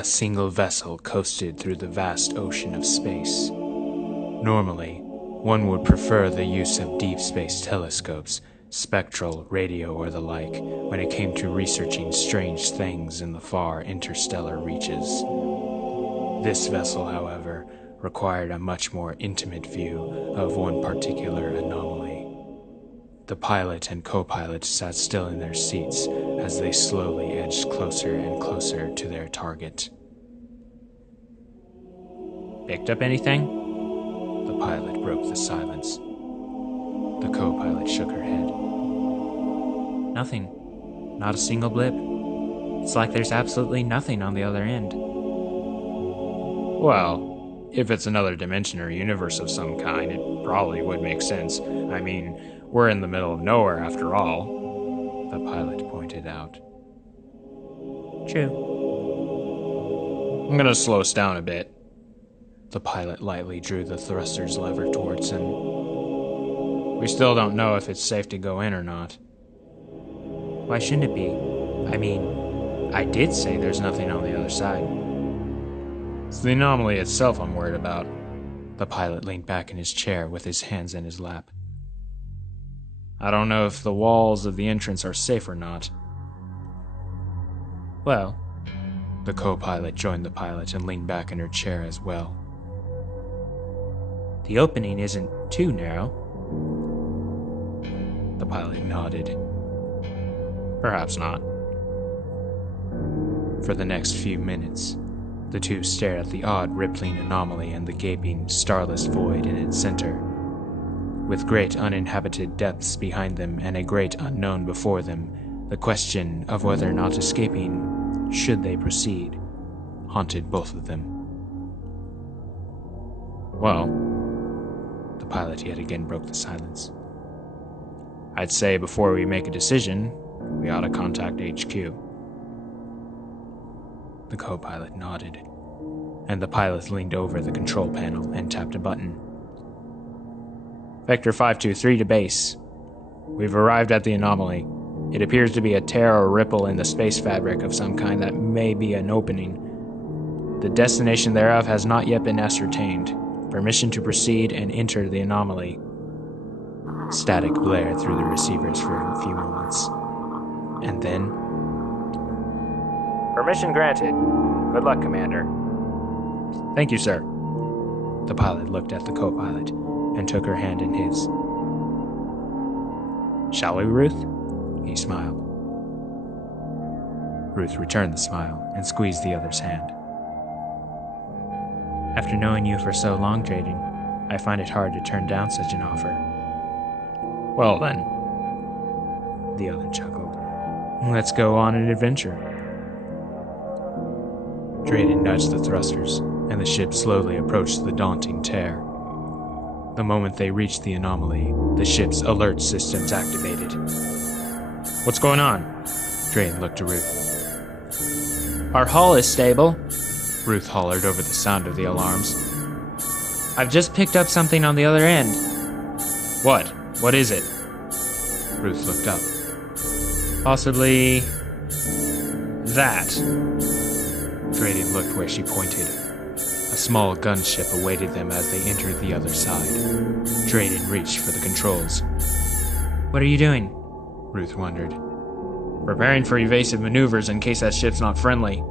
a single vessel coasted through the vast ocean of space. Normally, one would prefer the use of deep space telescopes, spectral, radio, or the like, when it came to researching strange things in the far interstellar reaches. This vessel, however, required a much more intimate view of one particular anomaly. The pilot and co-pilot sat still in their seats as they slowly edged closer and closer to their target. "Picked up anything?" The pilot broke the silence. The co-pilot shook her head. "Nothing. Not a single blip. It's like there's absolutely nothing on the other end." "Well, if it's another dimension or universe of some kind, it probably would make sense. I mean, we're in the middle of nowhere after all," the pilot pointed out. "True." "I'm gonna slow us down a bit." The pilot lightly drew the thruster's lever towards him. "We still don't know if it's safe to go in or not." "Why shouldn't it be? I mean, I did say there's nothing on the other side." "It's the anomaly itself I'm worried about." The pilot leaned back in his chair with his hands in his lap. "I don't know if the walls of the entrance are safe or not." "Well," the co-pilot joined the pilot and leaned back in her chair as well. "The opening isn't too narrow." The pilot nodded. "Perhaps not." For the next few minutes, the two stared at the odd rippling anomaly and the gaping, starless void in its center. With great uninhabited depths behind them and a great unknown before them, the question of whether or not escaping, should they proceed, haunted both of them. "Well," the pilot yet again broke the silence, "I'd say before we make a decision, we ought to contact HQ." The co-pilot nodded, and the pilot leaned over the control panel and tapped a button. "Vector 523 to base. We've arrived at the anomaly. It appears to be a tear or ripple in the space fabric of some kind that may be an opening. The destination thereof has not yet been ascertained. Permission to proceed and enter the anomaly." Static blared through the receivers for a few moments, and then, "Permission granted. Good luck, Commander." "Thank you, sir." The pilot looked at the co-pilot and took her hand in his. "Shall we, Ruth?" He smiled. Ruth returned the smile and squeezed the other's hand. "After knowing you for so long, Drayden, I find it hard to turn down such an offer." "Well then," the other chuckled, "let's go on an adventure." Drayden nudged the thrusters, and the ship slowly approached the daunting tear. The moment they reached the anomaly, the ship's alert systems activated. "What's going on?" Drayden looked to Ruth. "Our hull is stable," Ruth hollered over the sound of the alarms. "I've just picked up something on the other end." "What? What is it?" Ruth looked up. "Possibly that." Drayden looked where she pointed. A small gunship awaited them as they entered the other side. Drayden reached for the controls. "What are you doing?" Ruth wondered. "Preparing for evasive maneuvers in case that ship's not friendly."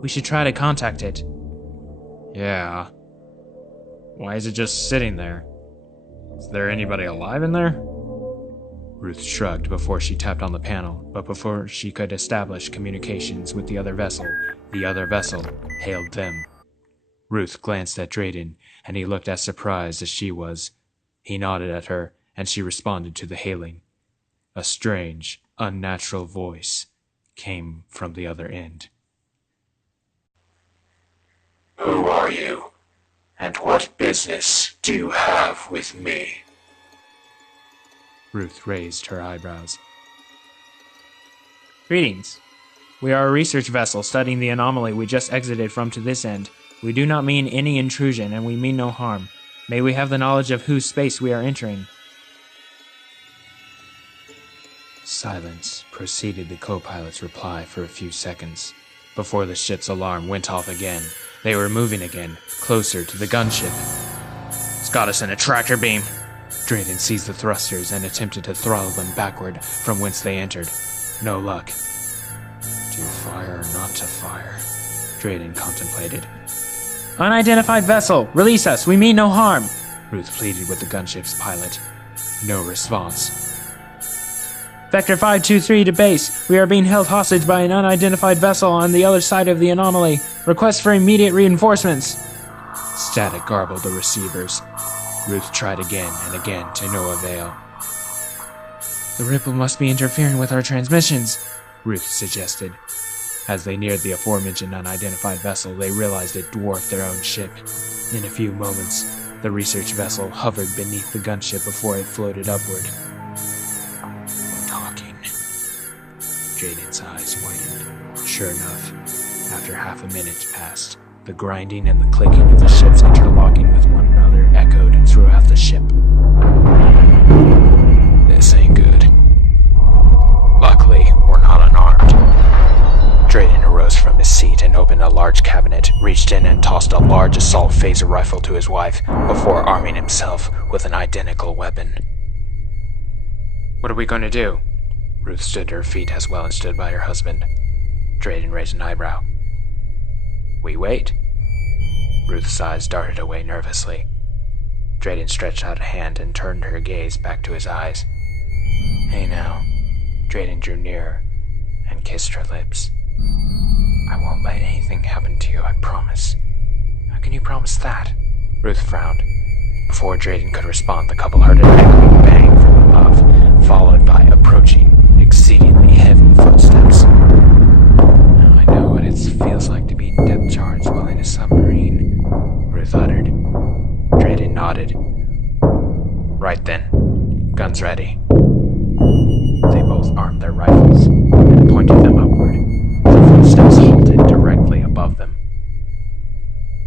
"We should try to contact it." "Yeah. Why is it just sitting there? Is there anybody alive in there?" Ruth shrugged before she tapped on the panel, but before she could establish communications with the other vessel hailed them. Ruth glanced at Drayden, and he looked as surprised as she was. He nodded at her, and she responded to the hailing. A strange, unnatural voice came from the other end. "Who are you? And what business do you have with me?" Ruth raised her eyebrows. "Greetings. We are a research vessel studying the anomaly we just exited from to this end. We do not mean any intrusion, and we mean no harm. May we have the knowledge of whose space we are entering?" Silence preceded the co-pilot's reply for a few seconds. Before the ship's alarm went off again, they were moving again, closer to the gunship. It's got us in a tractor beam. Drayden seized the thrusters and attempted to throttle them backward from whence they entered. No luck. To fire or not to fire? Drayden contemplated. Unidentified vessel, release us, we mean no harm. Ruth pleaded with the gunship's pilot. No response. Vector 523 to base. We are being held hostage by an unidentified vessel on the other side of the anomaly. Request for immediate reinforcements. Static garbled the receivers. Ruth tried again and again to no avail. The ripple must be interfering with our transmissions, Ruth suggested. As they neared the aforementioned unidentified vessel, they realized it dwarfed their own ship. In a few moments, the research vessel hovered beneath the gunship before it floated upward. Talking. Drayden's eyes widened. Sure enough, after half a minute passed, the grinding and the clicking of the ships interlocking with one another echoed throughout the ship. This ain't good. Luckily, we're not unarmed. Drayden arose from his seat and opened a large cabinet, reached in and tossed a large assault phaser rifle to his wife, before arming himself with an identical weapon. What are we going to do? Ruth stood to her feet as well and stood by her husband. Drayden raised an eyebrow. We wait. Ruth's eyes darted away nervously. Drayden stretched out a hand and turned her gaze back to his eyes. Hey now. Drayden drew nearer and kissed her lips. I won't let anything happen to you, I promise. How can you promise that? Ruth frowned. Before Drayden could respond, the couple heard an echoing bang from above, followed by approaching, exceedingly heavy footsteps. Now I know what it feels like to be depth charged while in a submarine, Ruth uttered. Drayden nodded. Right then. Guns ready. They both armed their rifles and pointed them upward. The footsteps halted directly above them.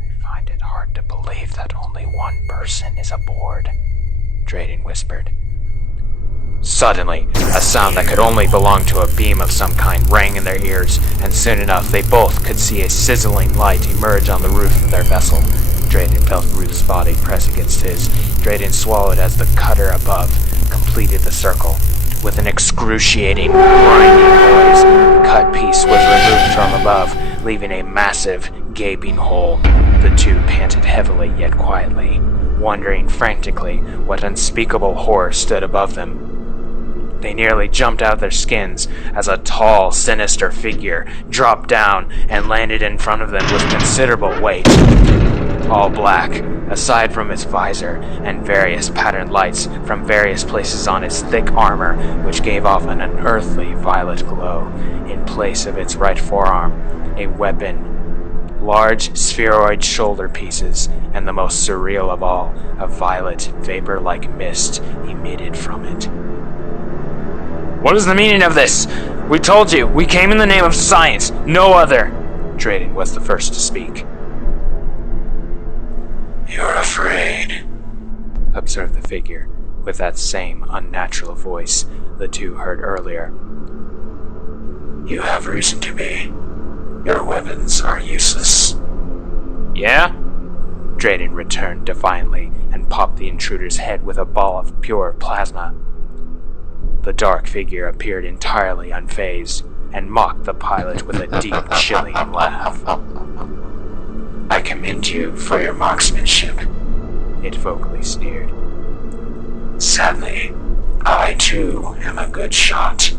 I find it hard to believe that only one person is aboard, Drayden whispered. Suddenly, a sound that could only belong to a beam of some kind rang in their ears, and soon enough they both could see a sizzling light emerge on the roof of their vessel. Drayden felt Ruth's body press against his. Drayden swallowed as the cutter above completed the circle. With an excruciating, grinding noise, the cut piece was removed from above, leaving a massive, gaping hole. The two panted heavily yet quietly, wondering frantically what unspeakable horror stood above them. They nearly jumped out of their skins as a tall, sinister figure dropped down and landed in front of them with considerable weight. All black, aside from its visor and various patterned lights from various places on its thick armor, which gave off an unearthly violet glow. In place of its right forearm, a weapon, large spheroid shoulder pieces, and the most surreal of all, a violet, vapor-like mist emitted from it. What is the meaning of this? We told you, we came in the name of science, no other. Drayden was the first to speak. You're afraid, observed the figure, with that same unnatural voice the two heard earlier. You have reason to be. Your weapons are useless. Yeah? Drayden returned defiantly and popped the intruder's head with a ball of pure plasma. The dark figure appeared entirely unfazed and mocked the pilot with a deep, chilling laugh. I commend you for your marksmanship, it vocally sneered. Sadly, I too am a good shot.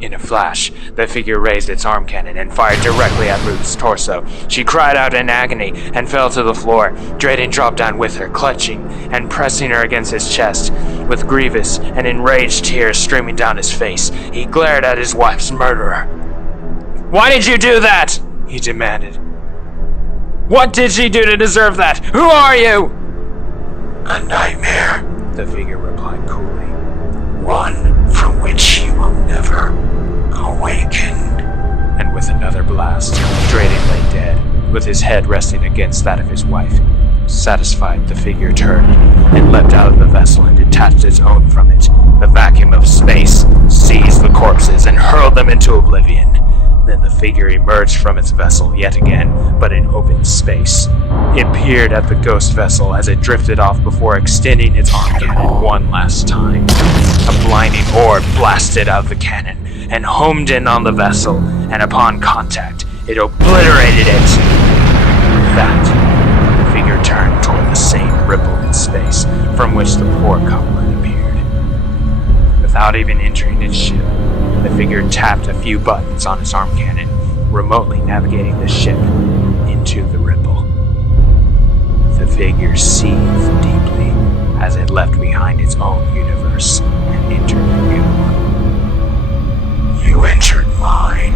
In a flash, the figure raised its arm cannon and fired directly at Ruth's torso. She cried out in agony and fell to the floor. Drayden dropped down with her, clutching and pressing her against his chest. With grievous and enraged tears streaming down his face, he glared at his wife's murderer. Why did you do that? He demanded. What did she do to deserve that? Who are you? A nightmare, the figure replied coolly. One from which you will never awaken. And with another blast, Drayden lay dead, with his head resting against that of his wife. Satisfied, the figure turned and leapt out of the vessel and detached its own from it. The vacuum of space seized the corpses and hurled them into oblivion. Then the figure emerged from its vessel yet again, but in open space. It peered at the ghost vessel as it drifted off before extending its arm cannon one last time. A blinding orb blasted out of the cannon and homed in on the vessel, and upon contact, it obliterated it. With that, the figure turned toward the same ripple in space from which the poor couple had appeared. Without even entering its ship, the figure tapped a few buttons on its arm cannon, remotely navigating the ship into the ripple. The figure seethed deeply as it left behind its own universe and entered a new one. You entered mine.